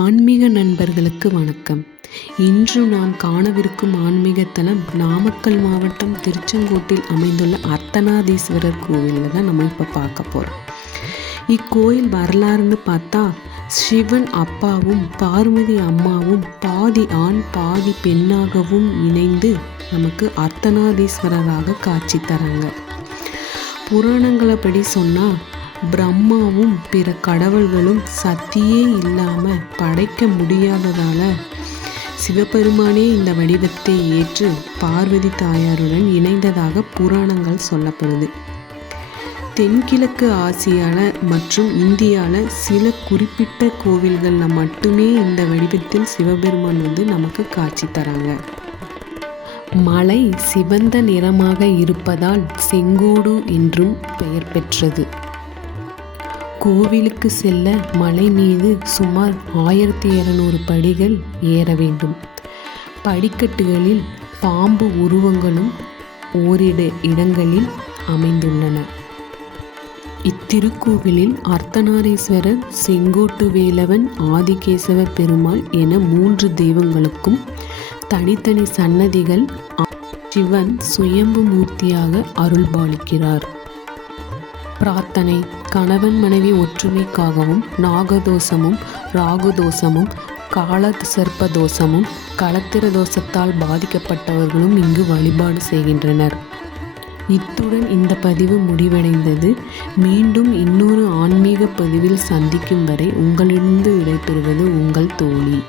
ஆன்மீக நண்பர்களுக்கு வணக்கம். இன்று நாம் காணவிருக்கும் ஆன்மீக தலம் நாமக்கல் மாவட்டம் திருச்செங்கோட்டில் அமைந்துள்ள அர்த்தநாதீஸ்வரர் கோவிலில் தான் நம்ம இப்போ பார்க்க போகிறோம். இக்கோயில் வரலாறுன்னு பார்த்தா, சிவன் அப்பாவும் பார்வதி அம்மாவும் பாதி ஆண் பாதி பெண்ணாகவும் இணைந்து நமக்கு அர்த்தநாதீஸ்வரராக காட்சி தராங்க. புராணங்களை படி சொன்னால், பிரம்மாவும் பிற கடவுள்களும் சக்தியே இல்லாமல் படைக்க முடியாததால் சிவபெருமானே இந்த வடிவத்தை ஏற்று பார்வதி தாயாருடன் இணைந்ததாக புராணங்கள் சொல்லப்படுது. தென்கிழக்கு ஆசியாவில் மற்றும் இந்தியாவில் சில குறிப்பிட்ட கோவில்களில் மட்டுமே இந்த வடிவத்தில் சிவபெருமான் நமக்கு காட்சி தராங்க. மலை சிவந்த நிறமாக இருப்பதால் செங்கோடு என்றும் பெயர் பெற்றது. கோவிலுக்கு செல்ல மலை மீது சுமார் 1200 படிகள் ஏற வேண்டும். படிக்கட்டுகளில் பாம்பு உருவங்களும் ஓரிரு இடங்களில் அமைந்துள்ளன. இத்திருக்கோவிலில் அர்த்தநாரீஸ்வரர், செங்கோட்டு வேலவன், ஆதிகேசவ பெருமாள் என 3 தெய்வங்களுக்கும் தனித்தனி சன்னதிகள். சிவன் சுயம்பு மூர்த்தியாக அருள்பாலிக்கிறார். பிரார்த்தனை: கணவன் மனைவி ஒற்றுமைக்காகவும், நாகதோஷமும் ராகுதோஷமும் கால சர்ப்ப தோஷமும் களத்திர தோஷத்தால் பாதிக்கப்பட்டவர்களும் இங்கு வழிபாடு செய்கின்றனர். இத்துடன் இந்த பதிவு முடிவடைந்தது. மீண்டும் இன்னொரு ஆன்மீக பதிவில் சந்திக்கும் வரை உங்களிடம் விடைபெறுவது உங்கள் தோழி.